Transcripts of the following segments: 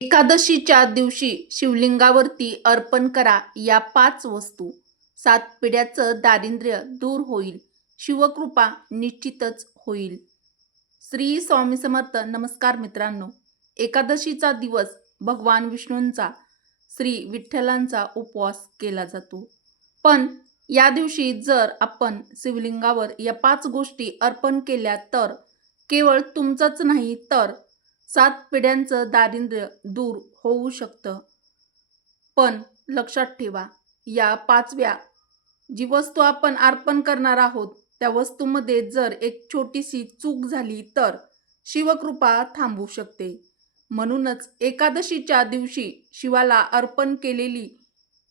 एकादशीच्या दिवशी शिवलिंगावरती अर्पण करा या पाच वस्तू. सात पिढ्याचं दारिद्र्य दूर होईल. शिवकृपा निश्चितच होईल. श्री स्वामी समर्थ नमस्कार मित्रांनो. एकादशीचा दिवस भगवान विष्णूंचा श्री विठ्ठलांचा उपवास केला जातो. पण या दिवशी जर आपण शिवलिंगावर या पाच गोष्टी अर्पण केल्या तर केवळ तुमचंच नाही तर सात पिढ्यांचं दारिद्र्य दूर होऊ शकतं. पण लक्षात ठेवा या पाचव्या जी वस्तू आपण अर्पण करणार आहोत त्या वस्तूमध्ये जर एक छोटीशी चूक झाली तर शिवकृपा थांबू शकते. म्हणूनच एकादशीच्या दिवशी शिवाला अर्पण केलेली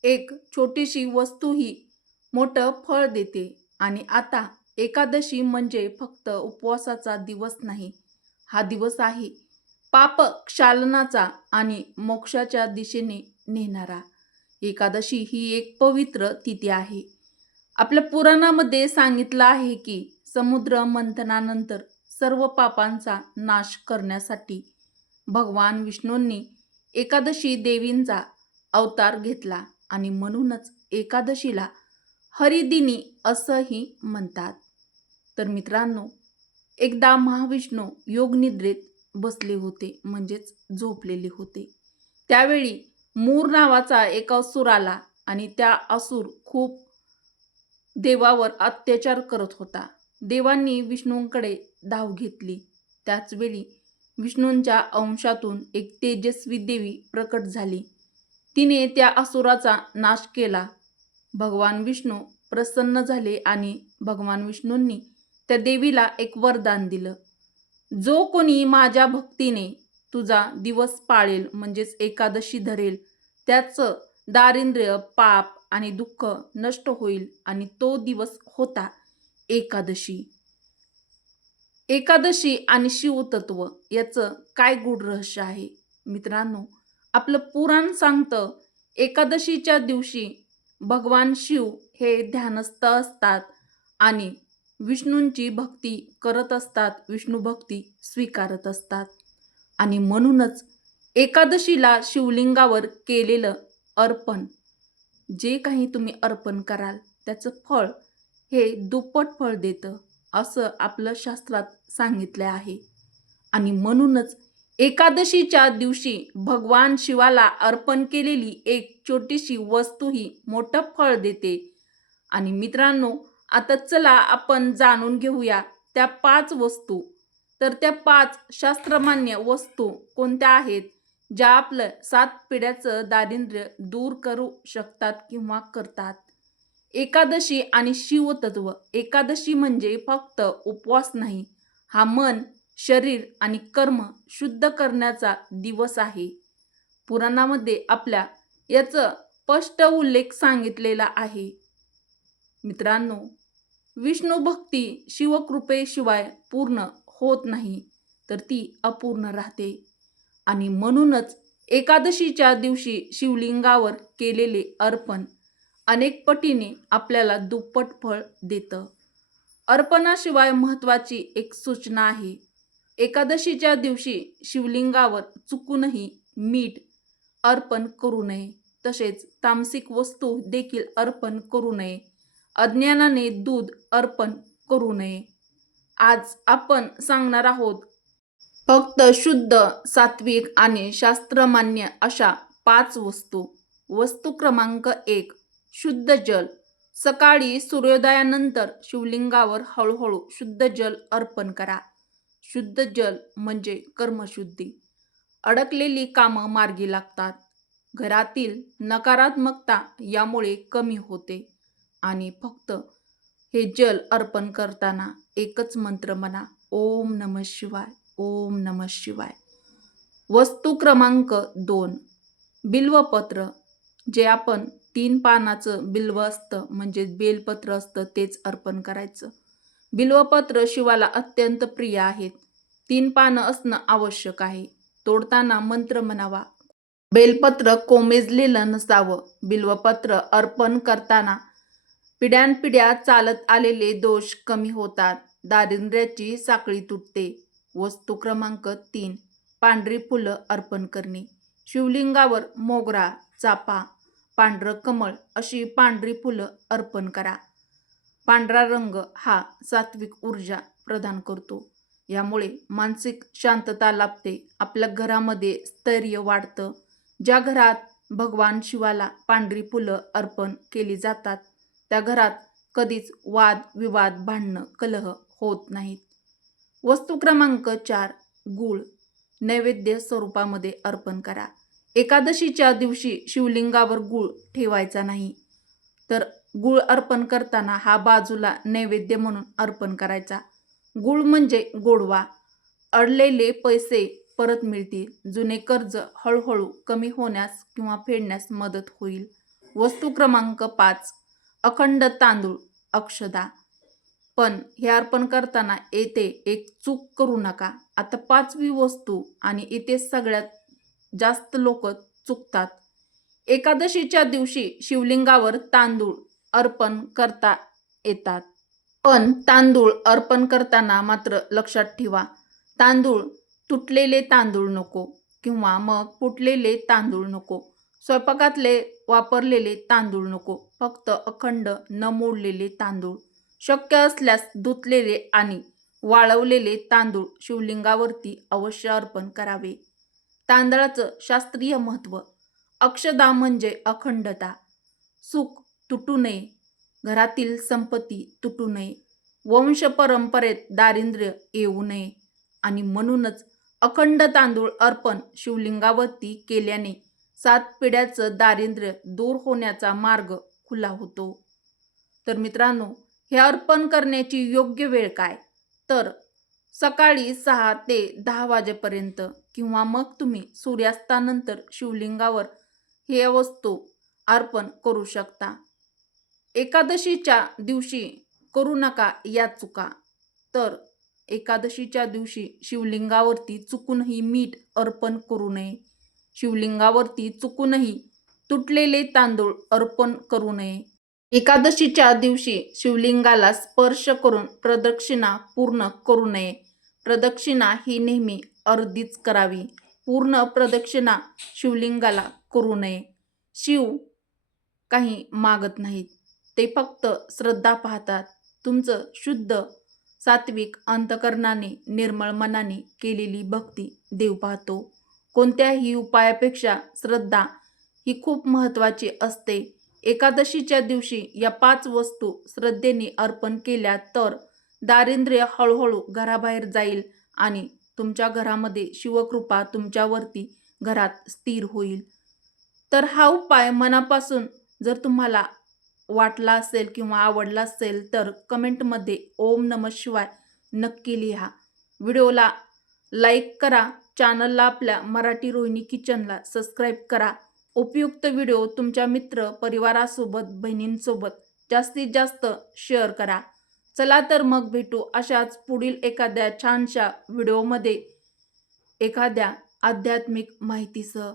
एक छोटीशी वस्तू ही मोठं फळ देते आणि आता एकादशी म्हणजे फक्त उपवासाचा दिवस नाही हा दिवस आहे. पाप क्षालनाचा आणि मोक्षाच्या दिशेने नेणारा. एकादशी ही एक पवित्र तिथी आहे. आपल्या पुराणामध्ये सांगितलं आहे की समुद्र मंथनानंतर सर्व पापांचा नाश करण्यासाठी भगवान विष्णूंनी एकादशी देवींचा अवतार घेतला आणि म्हणूनच एकादशीला हरिदिनी असंही म्हणतात. तर मित्रांनो एकदा महाविष्णू योगनिद्रेत बसले होते म्हणजेच झोपलेले होते. त्यावेळी मूर नावाचा एक असुर आला आणि त्या असुर खूप देवावर अत्याचार करत होता. देवांनी विष्णूंकडे धाव घेतली. त्याचवेळी विष्णूंच्या अंशातून एक तेजस्वी देवी प्रकट झाली. तिने त्या असुराचा नाश केला. भगवान विष्णू प्रसन्न झाले आणि भगवान विष्णूंनी त्या देवीला एक वरदान दिलं. जो कोणी माझ्या भक्तीने तुझा दिवस पाळेल म्हणजेच एकादशी धरेल त्याचं दारिद्र्य पाप आणि दुःख नष्ट होईल आणि तो दिवस होता एकादशी. एकादशी आणि शिवतत्व याचं काय गूढ रहस्य आहे? मित्रांनो आपलं पुराण सांगतं एकादशीच्या दिवशी भगवान शिव हे ध्यानस्थ असतात आणि विष्णूंची भक्ती करत असतात विष्णू भक्ती स्वीकारत असतात. आणि म्हणूनच एकादशीला शिवलिंगावर केलेलं अर्पण जे काही तुम्ही अर्पण कराल त्याचं फळ हे दुप्पट फळ देतं असं आपलं शास्त्रात सांगितलं आहे. आणि म्हणूनच एकादशीच्या दिवशी भगवान शिवाला अर्पण केलेली एक छोटीशी वस्तू ही मोठं फळ देते. आणि मित्रांनो आता चला आपण जाणून घेऊया त्या पाच वस्तू. तर त्या पाच शास्त्रमान्य वस्तू कोणत्या आहेत? ज्या आपलं सात पिढ्याचं दारिद्र्य दूर करू शकतात किंवा करतात. एकादशी आणि शिवतत्व. एकादशी म्हणजे फक्त उपवास नाही. हा मन शरीर आणि कर्म शुद्ध करण्याचा दिवस आहे. पुराणामध्ये आपल्या याचं स्पष्ट उल्लेख सांगितलेला आहे. मित्रांनो विष्णू भक्ती शिवकृपेशिवाय पूर्ण होत नाही तर ती अपूर्ण राहते. आणि म्हणूनच एकादशीच्या दिवशी शिवलिंगावर केलेले अर्पण अनेक पटीने आपल्याला दुप्पट फळ देतं. अर्पणाशिवाय महत्त्वाची एक सूचना आहे एकादशीच्या दिवशी शिवलिंगावर चुकूनही मीठ अर्पण करू नये तसेच तामसिक वस्तू देखील अर्पण करू नये अज्ञानाने दूध अर्पण करू नये. आज आपण सांगणार आहोत फक्त शुद्ध सात्विक आणि शास्त्रमान्य अशा पाच वस्तू. वस्तू क्रमांक एक शुद्ध जल. सकाळी सूर्योदयानंतर शिवलिंगावर हळूहळू शुद्ध जल अर्पण करा. शुद्ध जल म्हणजे कर्मशुद्धी. अडकलेली कामं मार्गी लागतात. घरातील नकारात्मकता यामुळे कमी होते. आणि फक्त हे जल अर्पण करताना एकच मंत्र म्हणा ओम नम शिवाय ओम नम शिवाय. वस्तू क्रमांक दोन. बिल्वपत्र जे आपण तीन पानाचं बिल्व असतं म्हणजे बेलपत्र असतं तेच अर्पण करायचं. बिल्वपत्र शिवाला अत्यंत प्रिय आहेत. तीन पानं असणं आवश्यक आहे. तोडताना मंत्र म्हणावा. बेलपत्र कोमेजलेलं नसावं. बिल्वपत्र अर्पण करताना पिढ्यानपिढ्या चालत आलेले दोष कमी होतात. दारिद्र्याची साखळी तुटते. वस्तू क्रमांक तीन. पांढरी फुलं अर्पण करणे. शिवलिंगावर मोगरा चापा पांढरं कमळ अशी पांढरी फुलं अर्पण करा. पांढरा रंग हा सात्विक ऊर्जा प्रदान करतो. यामुळे मानसिक शांतता लाभते. आपल्या घरामध्ये स्थैर्य वाढतं. ज्या घरात भगवान शिवाला पांढरी फुलं अर्पण केली जातात त्या घरात कधीच वाद विवाद भांडणं कलह होत नाहीत. वस्तू क्रमांक चार गूळ. नैवेद्य स्वरूपामध्ये अर्पण करा. एकादशीच्या दिवशी शिवलिंगावर गूळ ठेवायचा नाही. तर गूळ अर्पण करताना हा बाजूला नैवेद्य म्हणून अर्पण करायचा. गूळ म्हणजे गोडवा. अडलेले पैसे परत मिळतील. जुने कर्ज हळूहळू कमी होण्यास किंवा फेडण्यास मदत होईल. वस्तू क्रमांक पाच अखंड तांदूळ अक्षदा. पण हे अर्पण करताना येथे एक चूक करू नका. आता पाचवी वस्तू आणि इथे सगळ्यात जास्त लोक चुकतात. एकादशीच्या दिवशी शिवलिंगावर तांदूळ अर्पण करता येतात. पण तांदूळ अर्पण करताना मात्र लक्षात ठेवा तांदूळ तुटलेले तांदूळ नको किंवा मग फुटलेले तांदूळ नको. स्वयंपाकातले वापरलेले तांदूळ नको फक्त अखंड न मोडलेले तांदूळ. शक्य असल्यास धुतलेले आणि वाळवलेले तांदूळ शिवलिंगावरती अवश्य अर्पण करावे. तांदळाचं शास्त्रीय महत्त्व अक्षदा म्हणजे अखंडता. सुख तुटू नये घरातील संपत्ती तुटू नये वंश परंपरेत दारिद्र्य येऊ नये आणि म्हणूनच अखंड तांदूळ अर्पण शिवलिंगावरती केल्याने सात पिढ्याचं दारिद्र्य दूर होण्याचा मार्ग खुला होतो. तर मित्रांनो हे अर्पण करण्याची योग्य वेळ काय? तर सकाळी सहा ते दहा वाजेपर्यंत किंवा मग तुम्ही सूर्यास्तानंतर शिवलिंगावर हे वस्तू अर्पण करू शकता. एकादशीच्या दिवशी करू नका या चुका. तर एकादशीच्या दिवशी शिवलिंगावरती चुकूनही मीठ अर्पण करू नये. शिवलिंगावरती चुकूनही तुटलेले तांदूळ अर्पण करू नये. एकादशीच्या दिवशी शिवलिंगाला स्पर्श करून प्रदक्षिणा पूर्ण करू नये. प्रदक्षिणा ही नेहमी अर्धीच करावी. पूर्ण प्रदक्षिणा शिवलिंगाला करू नये. शिव काही मागत नाहीत. ते फक्त श्रद्धा पाहतात. तुमचं शुद्ध सात्विक अंतकरणाने निर्मळ मनाने केलेली भक्ती देव पाहतो. कोणत्याही उपायापेक्षा श्रद्धा ही खूप महत्त्वाची असते. एकादशीच्या दिवशी या पाच वस्तू श्रद्धेने अर्पण केल्या तर दारिद्र्य हळूहळू घराबाहेर जाईल आणि तुमच्या घरामध्ये शिवकृपा तुमच्यावरती घरात स्थिर होईल. तर हा उपाय मनापासून जर तुम्हाला वाटला असेल किंवा आवडला असेल तर कमेंटमध्ये ओम नम शिवाय नक्की लिहा. व्हिडिओला लाईक करा. चॅनलला आपल्या मराठी रोहिणी किचनला सबस्क्राईब करा. उपयुक्त व्हिडिओ तुमच्या मित्र परिवारासोबत बहिणींसोबत जास्तीत जास्त शेअर करा. चला तर मग भेटू अशाच पुढील एखाद्या छानशा व्हिडिओमध्ये. एखाद्या आध्यात्मिक माहितीसह.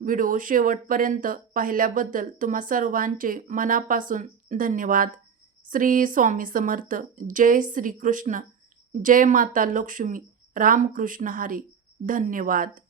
व्हिडिओ शेवटपर्यंत पाहिल्याबद्दल तुम्हा सर्वांचे मनापासून धन्यवाद. श्री स्वामी समर्थ. जय श्रीकृष्ण. जय माता लक्ष्मी. रामकृष्ण हरी. धन्यवाद.